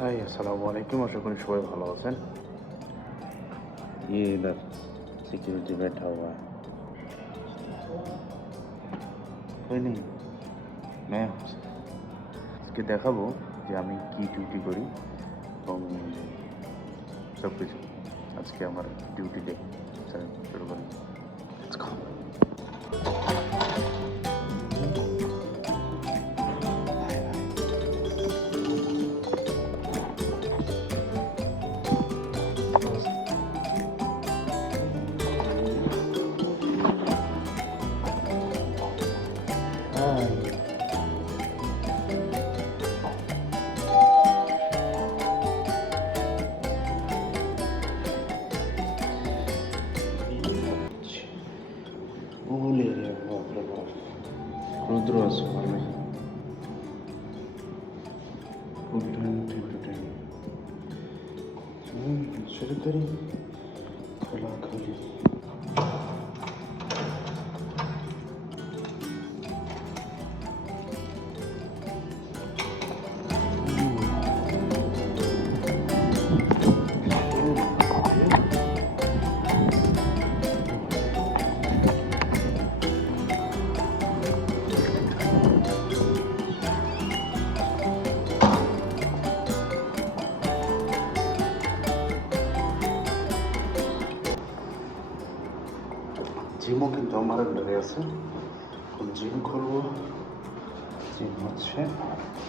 हाय अस्सलाम वालेकुम। आशा करी सबाई भालो आছেন। ये इधर सिक्योरिटी बैठा हुआ है। कोई नहीं, मैं আজকে দেখাবো যে আমি কি ডিউটি করি এবং সব কিছু। আজকে আমার ডিউটি ডে। চলেন শুরু করি। Let's go. রুদ্র আছে ভালোই, ফুল টাইম টিভি টাইম শুরু করি। খোলাখুলি জিমও কিন্তু আমার আন্ডারে আছে। এখন জিম করবো। জিম হচ্ছে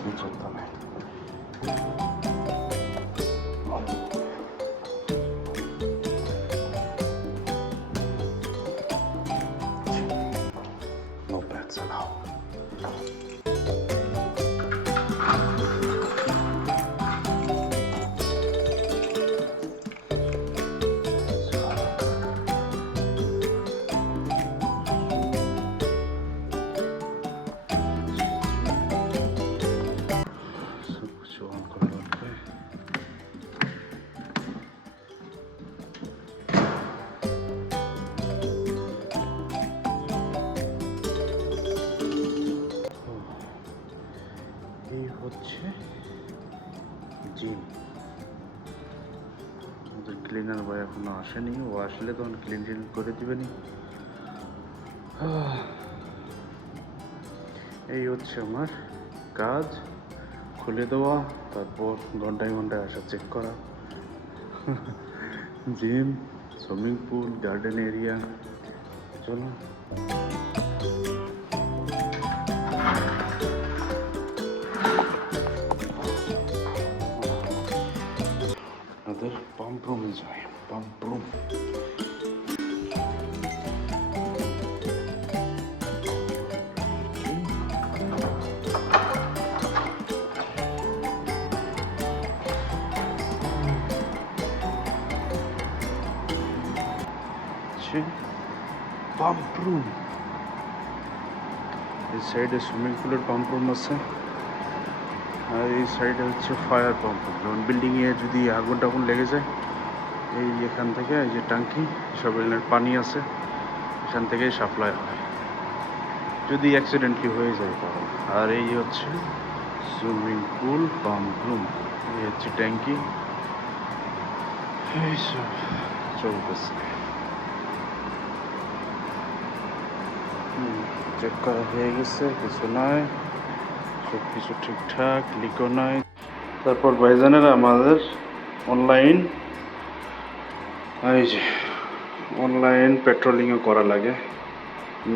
নিচের তলায়। No pets allow. এই হচ্ছে জিম। আমাদের ক্লিনার বয় এখনো আসেনি। ও আসলে তখন ক্লিন করে দিবেনি। এই হচ্ছে আমার কাজ, খুলে দেওয়া, তারপর ঘন্টায় ঘন্টায় আসা চেক করা। Gym, swimming pool, garden area. চলো আপনাদের পাম্প রুমে যাই। Pump room pump room. এই সাইডে সুইমিং পুলের পাম্প রুম আছে, আর এই সাইডে হচ্ছে ফায়ার পাম্প। যেমন বিল্ডিংয়ে যদি আগুন টাগুন লেগে যায়, এই এখান থেকে এই যে ট্যাঙ্কি, সব পানি আছে, এখান থেকেই সাপ্লাই হয় যদি অ্যাক্সিডেন্টলি হয়ে যায় তখন। আর এই হচ্ছে সুইমিং পুল পাম্প রুম। এই হচ্ছে ট্যাঙ্কি। এইসব চলতেছে। চেক করা হয়ে গেছে, কিছু নয়, সব কিছু ঠিকঠাক, লিকও নয়। তারপর ভাইজানেরা আমাদের অনলাইন, এই যে অনলাইন পেট্রোলিংও করা লাগে।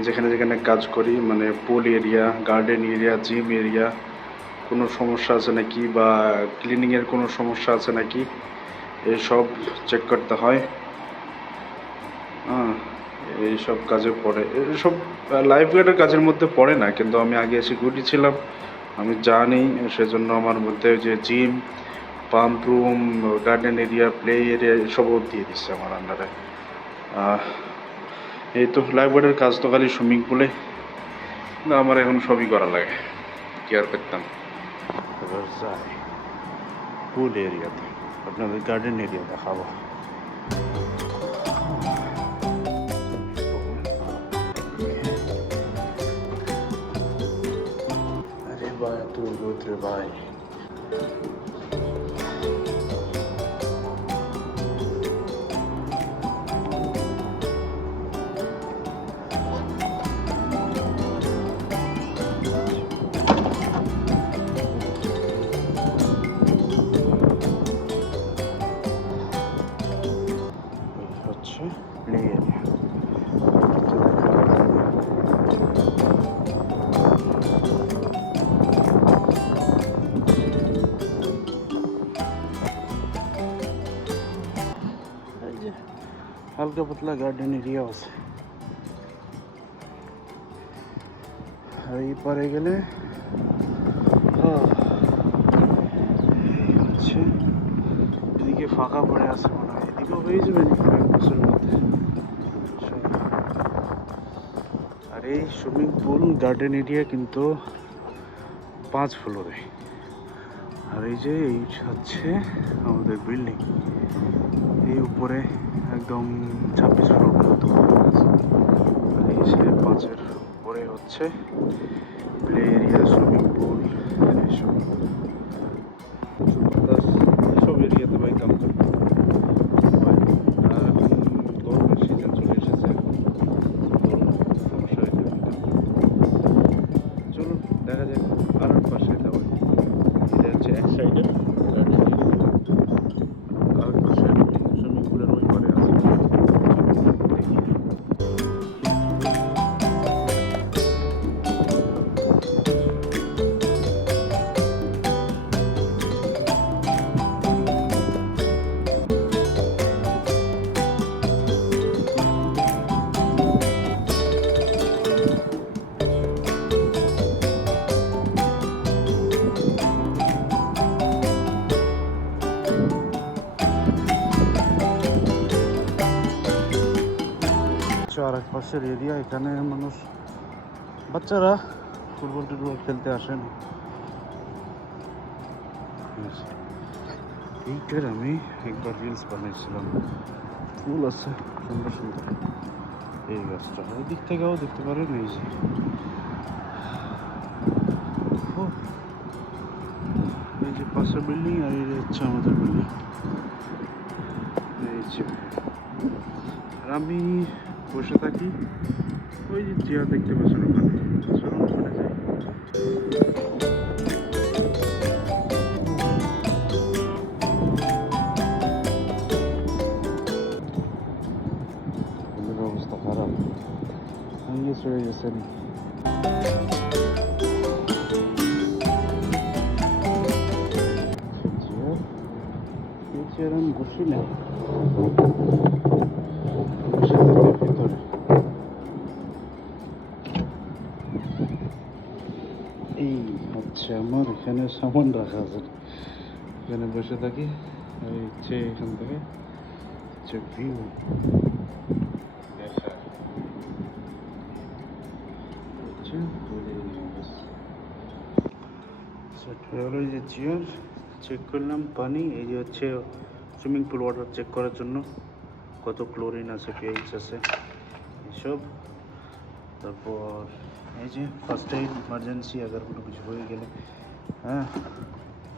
যেখানে যেখানে কাজ করি, মানে পুল area, garden area, gym area, কোনো সমস্যা আছে নাকি বা ক্লিনিংয়ের কোনো সমস্যা আছে নাকি, এসব চেক করতে হয়। এইসব কাজে পড়ে, এসব লাইফ গার্ডের কাজের মধ্যে পড়ে না, কিন্তু আমি আগে সিকিউরিটি ছিলাম, আমি জানি। সেজন্য আমার মধ্যে যে gym, pump room, garden area, play area এসবও দিয়ে দিচ্ছে আমার আন্ডারে। এই তো লাইফ গার্ডের কাজ তো খালি সুইমিং পুলে, আমার এখন সবই করা লাগে। কি আর করতাম। এবার যাই পুল এরিয়াতে, আপনাদের গার্ডেন এরিয়া দেখাবো। আরে ভাই, তুই রোদ্রে ভাই। হালকা পাতলা গার্ডেন এরিয়া আছে। আর এই পারে গেলে হচ্ছে এদিকে ফাঁকা পড়ে আছে মনে হয়, এদিকেও হয়ে যাবে কয়েক বছরের মধ্যে। আর এই সুইমিং পুল গার্ডেন এরিয়া কিন্তু 5 ফ্লোরে। আর এই যে এই হচ্ছে আমাদের বিল্ডিং, এই উপরে একদম 26 ফ্লোর পর্যন্ত আছে। আর এই যে 5-এর উপরে হচ্ছে প্লে এরিয়া, সুইমিং পুল, এইসব সব এরিয়াতে ভাই কাম করতে হয়। আর এখন গরমের সিজন চলে এসেছে, এখন গরম সমস্যা হয়ে যাবে। চলুন দেখা যাক আর পাশে যাওয়া। এটা হচ্ছে এক সাইডের আর পাশে সুইমিং পুলের ওই পারে আছে। দেখি আর এক পাশের এরিয়া, এখানে মানুষ বাচ্চারা ফুটবল টুটবল খেলতে আসেন। এইটার আমি একবার রিলস বানিয়েছিলাম, ফুল আছে সুন্দর সুন্দর। এই গাছটা ওই দিক থেকেও দেখতে পারেন, এই যে এই যে পাশের বিল্ডিং, আর এই হচ্ছে আমাদের বিল্ডিং। এই যে আর আমি বসে থাকি, ওই যে চেয়ার দেখতে পাচ্ছেন ওখানে। চলুন ওখানে যাই। অবস্থা খারাপ, ভেঙে চলে গেছেন। চেয়ার আমি বসি না, বসে থাকি ভিতরে। এই হচ্ছে আমার এখানে সামান রাখা আছে, এখানে বসে থাকি। আর হচ্ছে এখান থেকে হচ্ছে ভিউ দেখা হচ্ছে। হলো এই যে চেয়ার, চেক করলাম পানি। এই যে হচ্ছে সুইমিং পুল ওয়াটার চেক করার জন্য কত ক্লোরিন আছে, পিএইচ আছে, এসব। তারপর এই যে ফার্স্ট এইড, ইমার্জেন্সি আগার কোনো কিছু হয়ে গেলে, হ্যাঁ।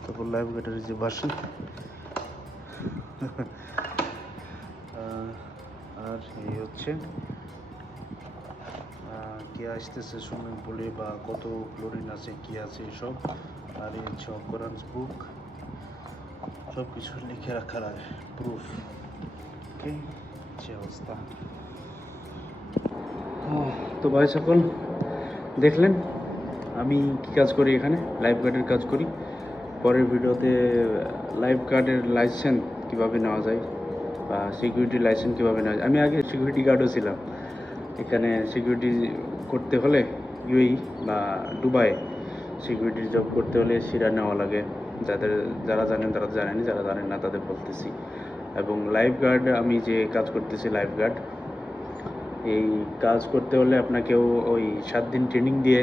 তারপর লাইফ গার্ডের যে বাসি। আর এই হচ্ছে কে আসতেছে সুইমিং পুলে বা কত ক্লোরিন আছে, কি আছে এসব। আর এই হচ্ছে অকারেন্স বুক, সব কিছু লিখে রাখার আর প্রুফ। ওকে, যে অবস্থা। তো ভাই সকল দেখলেন আমি কী কাজ করি, এখানে লাইফ গার্ডের কাজ করি। পরের ভিডিওতে লাইফ গার্ডের লাইসেন্স কীভাবে নেওয়া যায় বা সিকিউরিটি লাইসেন্স কীভাবে নেওয়া যায়। আমি আগে সিকিউরিটি গার্ডও ছিলাম। এখানে সিকিউরিটি করতে হলে ইউএই বা দুবাই সিকিউরিটি জব করতে হলে সিরা নেওয়া লাগে। যারা জানেন তারা জানেনি, যারা জানেন না তাদের বলতেছি। এবং লাইফ গার্ড, আমি যে কাজ করতেছি লাইফ গার্ড, এই কাজ করতে হলে আপনাকেও ওই 7 দিন ট্রেনিং দিয়ে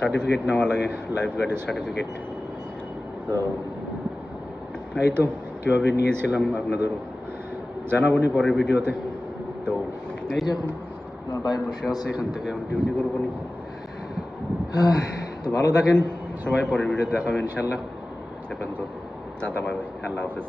সার্টিফিকেট নেওয়া লাগে, লাইফ গার্ডের সার্টিফিকেট। তো এই তো কীভাবে নিয়েছিলাম আপনাদেরও জানাবো নি পরের ভিডিওতে। তো এই যে এখন আমার ভাই বসে আছে, এখান থেকে আমি ডিউটি করবো নি। তো ভালো থাকেন সবাই, পরের ভিডিওতে দেখাবেন ইনশাল্লাহ। এখন তো টাটা, বাই বাই, আল্লাহ হাফেজ।